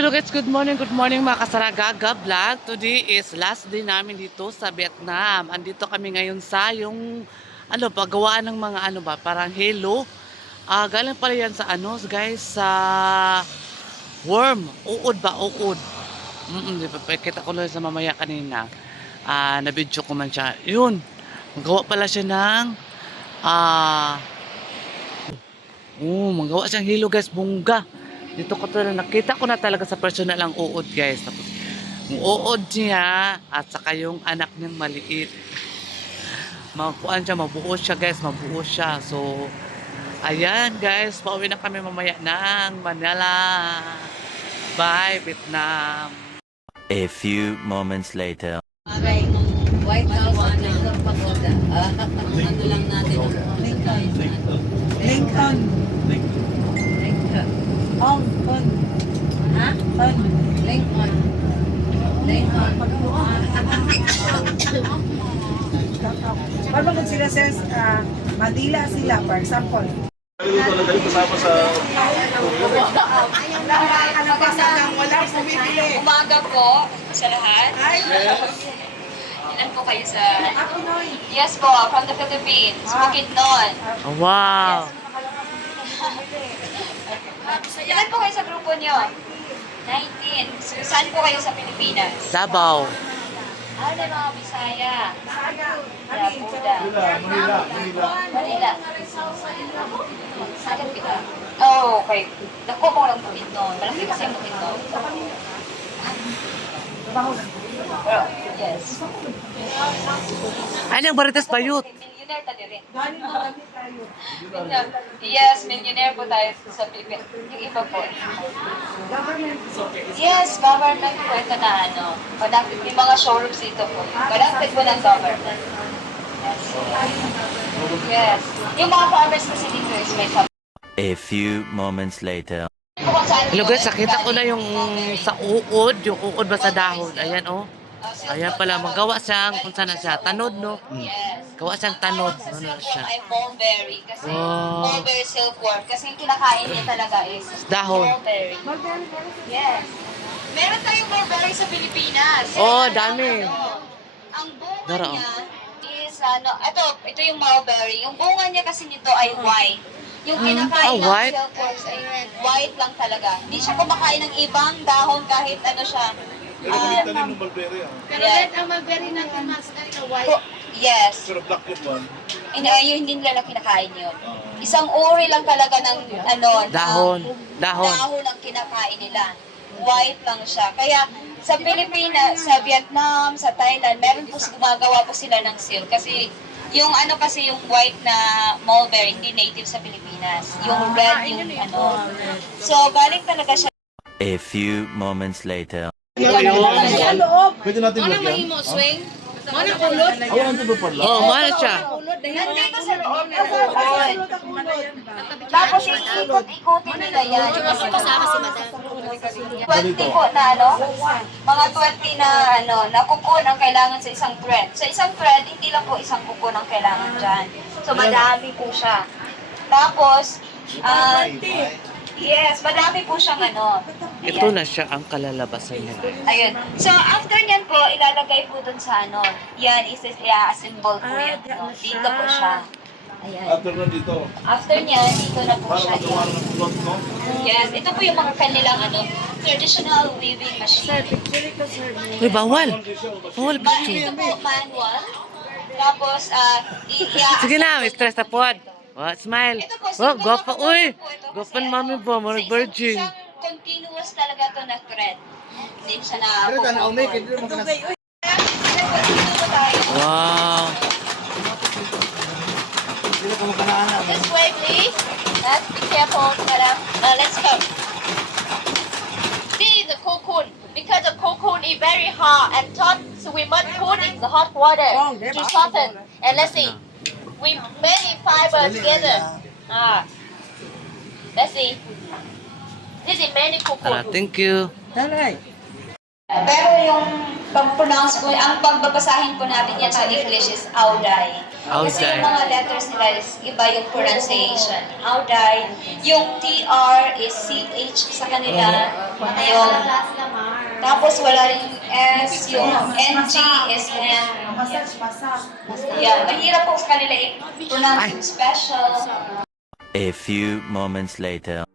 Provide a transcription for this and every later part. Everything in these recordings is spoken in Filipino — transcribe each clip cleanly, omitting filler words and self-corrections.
Hello guys, good morning mga kasaragaga vlog. Today is last day namin dito sa Vietnam. Andito kami ngayon sa yung paggawaan ng mga parang halo. Galing pala yan sa guys, sa worm. Uod ba? Uod. Di ba? Kita ko lang sa mamaya kanina. Na-video ko man siya. Yun. Magawa pala siya ng magawa siyang halo guys, bungga. Dito ko talaga nakita ko na talaga sa personal ang uod guys. Tapos yung uod niya at saka yung anak niyang maliit. Makuan siya, mabuo siya guys, mabuo siya. So ayan guys, pauwi na kami mamaya ng Manila. Bye Vietnam. A few moments later. White House at Lincoln Pagoda. Ano lang natin Lincoln. Lincoln. Con. Ha? Con. Lincoln. Lincoln. Paano kung sila says, Manila sila, for example. Umaga po sa lahat. Ilan po kayo sa... Yes po, from the Philippines. Bukidnon. Oh, wow. Ilan po kayo sa grupo nyo? 19. So, saan po kayo sa Pilipinas? Davao. Ano mga Bisaya? Buda. Manila. Sakit kita. Oh, okay. Naku mo lang Bukidnon. Malaki kasi yung Bukidnon. Oh, yes. Anong Baritas Bayut? Millionaire tayo rin. Yes, millionaire po tayo sa Pilipinas. Yung iba po. Yes, government po ito na Conducted, may mga showrooms dito po. Conducted po ng government. Yes. Yes. Yung mga farmers kasi dito is may A few moments later. Hello guys, nakita ko na yung sa uod, yung uod ba sa dahon. Ayan oh. Ayan pala, magawa siyang, kung saan na siya, tanod no? Yes. Gawa siyang tanod. Kasi Ano yung siya? ay mulberry. Kasi Wow. mulberry silkworm. Kasi yung kinakain niya talaga is Dahon. mulberry. Yes. Meron tayong mulberry sa Pilipinas. Oh, dami. Ang bunga Dara, oh. niya is ito yung mulberry. Yung bunga niya kasi nito ay white. Yung kinakain ng white? silkworms ay white lang talaga. Hindi siya kumakain ng ibang dahon kahit siya. Pero tanim ng mulberry Pero red ang mulberry natin mas kanina white. Yes. Pero black yun man. Hindi nila kinakain yun. Isang uri lang talaga ng Dahon. Dahon. dahon ang kinakain nila. White lang siya. Kaya sa Pilipinas, sa Vietnam, sa Thailand, meron po gumagawa po sila ng silk. Kasi yung yung white na mulberry, hindi native sa Pilipinas. Yung red, yung So, galing talaga siya. A few moments later. Pwede natin Ano lagyan. mahimo swing? Ano kulot? Awan ito ba pala? Oh, mahal siya. Nandito sa loob na loob. Tapos ikot-ikutin nila yan. Kasama si madam. 20 po na mga 20 na na kukun ang kailangan sa isang thread. Sa isang thread, hindi lang po isang kukun ang kailangan dyan. So, madami po siya. Tapos, yes, madami po siyang Ito na siya ang kalalabasan niya. Ayun. So, after nyan po, ilalagay po dun sa yan, i-assemble po yan. Dito po siya. Ayan. After na dito. After nyan, dito na po Para siya. magawa ng plot, no? Yes, ito po yung mga kanilang traditional weaving machine. Uy, bawal. Bawal Ito picture. po, manual. Tapos, Sige na, stress na pod. Oh, smile. Ito po, Oh, simple gwapa. na po Uy, po ito gwapan kasi, mami po, mga virgin. Isang continuous talaga to na thread. Hindi siya na Wow. This way, please. Let's be careful, madam. Let's go. This is the cocoon. Because the cocoon is very hard and tough, so we must put in the hot water to soften. And let's see. We many fibers together. Let's see. This is many cocoon. Thank you. Talay. Pero yung pag-pronounce po, ang pagbabasahin po natin yan sa English is Auday. Kasi Auday. yung mga letters nila is iba yung pronunciation. Auday. Yung TR is CH sa kanila. Yung, tapos wala rin yung S. Yung NG is N. Yeah, mahirap po sa kanila i-pronounce yung special. A few moments later.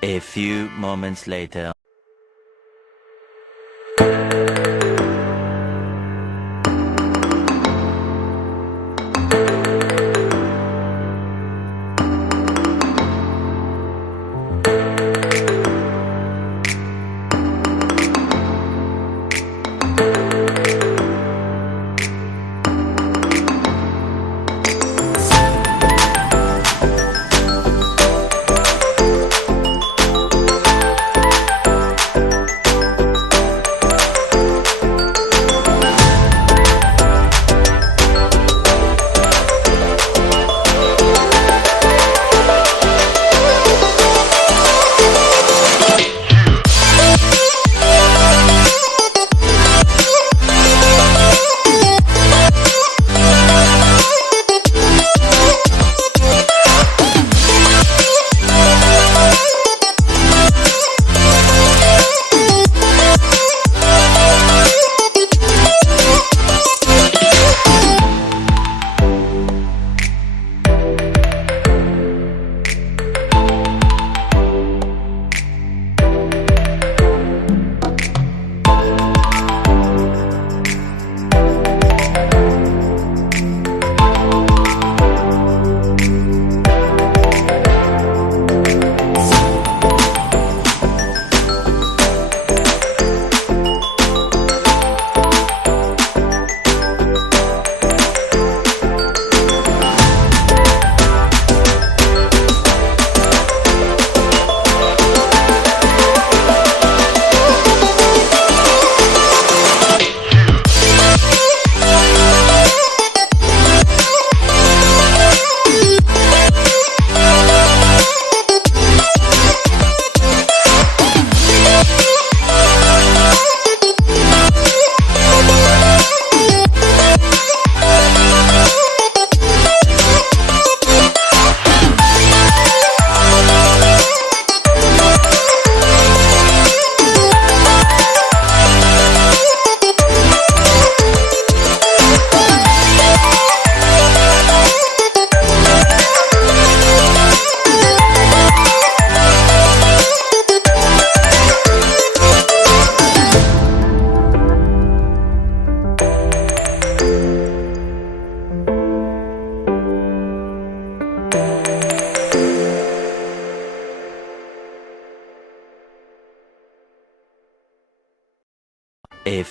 A few moments later.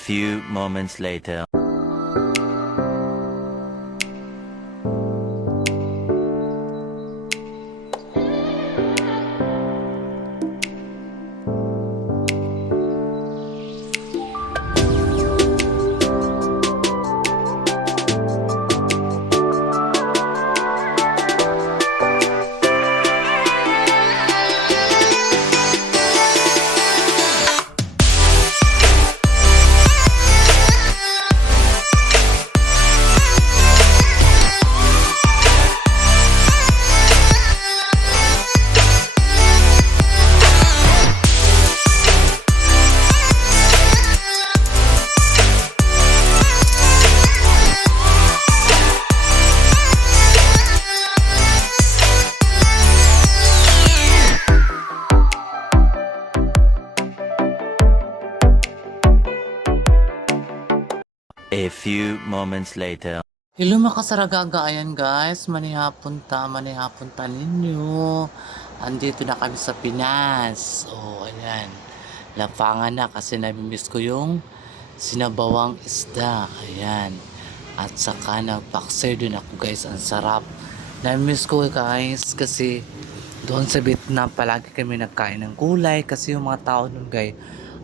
few moments later. A few moments later. Hello mga kasaragaga, ayan guys, manihapon ta ninyo. Andito na kami sa Pinas. Oh, ayan. Lapangan na kasi namimiss ko yung sinabawang isda. Ayan. At saka nagpaksir din ako guys, ang sarap. Namimiss ko guys kasi doon sa Vietnam palagi kami nagkain ng gulay kasi yung mga tao doon guys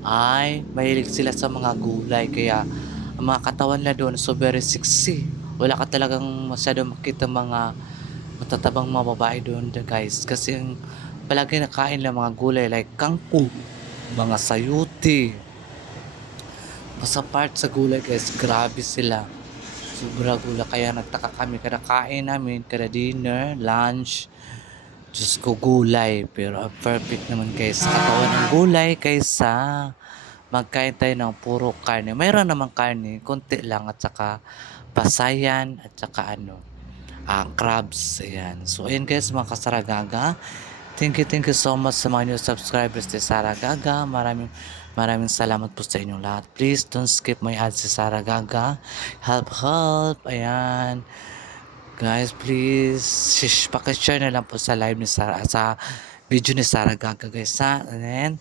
ay mahilig sila sa mga gulay kaya ang mga katawan na doon so very sexy. Wala ka talagang masyadong makita mga matatabang mga babae doon guys kasi ang palagi nakain lang mga gulay like kangkong, mga sayuti. Basta part sa gulay guys, grabe sila. Sobra gulay kaya nagtaka kami kada kain namin, kada dinner, lunch. Diyos ko gulay pero ang perfect naman guys sa katawan ng gulay kaysa magkain tayo ng puro karne. Mayroon namang karne, konti lang at saka pasayan at saka crabs. Ayan. So ayan guys mga kasaragaga. Thank you so much sa mga new subscribers ni Saragaga. Maraming salamat po sa inyong lahat. Please don't skip my ads si Saragaga. Help. Ayan. Guys, please pakishare na lang po sa live ni Sara, sa video ni Saragaga guys ha. And then,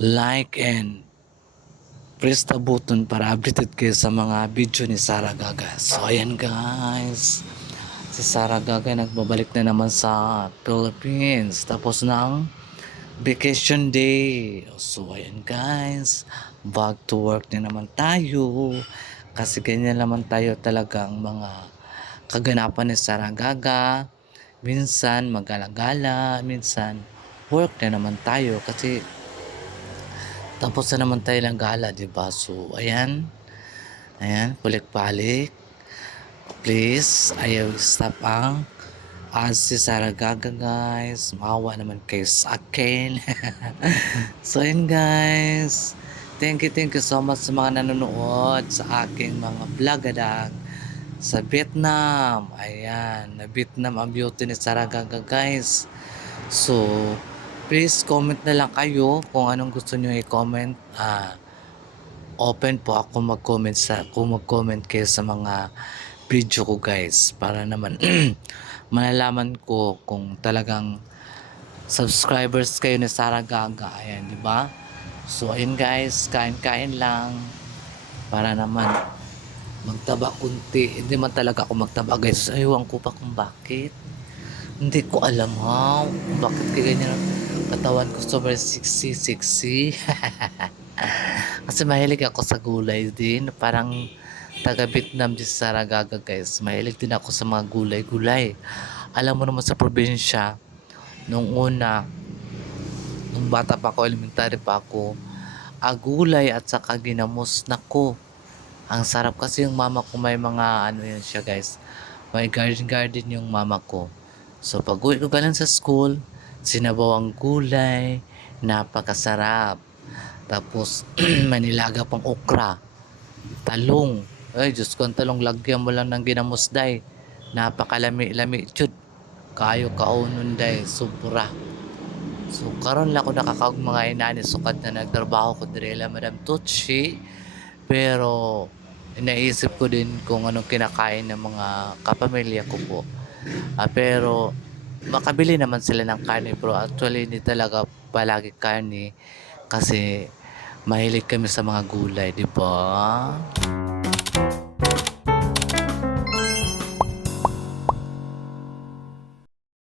like and press the button para updated kayo sa mga video ni Saragaga. So ayan guys, si Saragaga nagbabalik na naman sa Philippines tapos na ang vacation day. So ayan guys, back to work na naman tayo kasi ganyan naman tayo talagang mga kaganapan ni Saragaga. Minsan magala-gala, minsan work na naman tayo kasi tapos na naman tayo ng gala, diba? So, ayan, balik-balik. Please, ayaw stop ang ads si Saragaga, guys. Maawa naman kayo sa akin. So, ayan, guys. Thank you so much sa mga nanonood sa aking mga vlogadag sa Vietnam. Ayan, na Vietnam ang beauty ni Saragaga, guys. So, please comment na lang kayo kung anong gusto nyo i-comment. Open po ako mag-comment kayo sa mga video ko guys para naman malalaman ko kung talagang subscribers kayo ni Saragaga. Ayan, di ba? So ayun guys, kain-kain lang para naman magtaba kunti. Hindi man talaga ako magtaba guys. Aywan ko pa kung bakit. Hindi ko alam kung bakit kaya ganyan katawan ko sobrang sexy. Kasi mahilig ako sa gulay din. Parang taga Vietnam din sa Saragaga guys. Mahilig din ako sa mga gulay. Alam mo naman sa probinsya, nung bata pa ako, elementary pa ako, gulay at saka ginamos. Nako, ang sarap kasi yung mama ko may mga yan siya guys. May garden yung mama ko. So pag uwi ko galing sa school, sinabawang gulay, napakasarap. Tapos manilaga pang okra, talong. Ay Diyos ko, ang talong lagyan mo lang ng ginamosday. Napakalami-lami chud. Kayo kaunon day, sobra. So karon lang ako nakakaog mga inani sukat na nagtrabaho ko direla Madam Tutsi. Pero inaisip ko din kung anong kinakain ng mga kapamilya ko po. Pero makabili naman sila ng karne pero actually hindi talaga palagi karne kasi Mahilig kami sa mga gulay, di ba?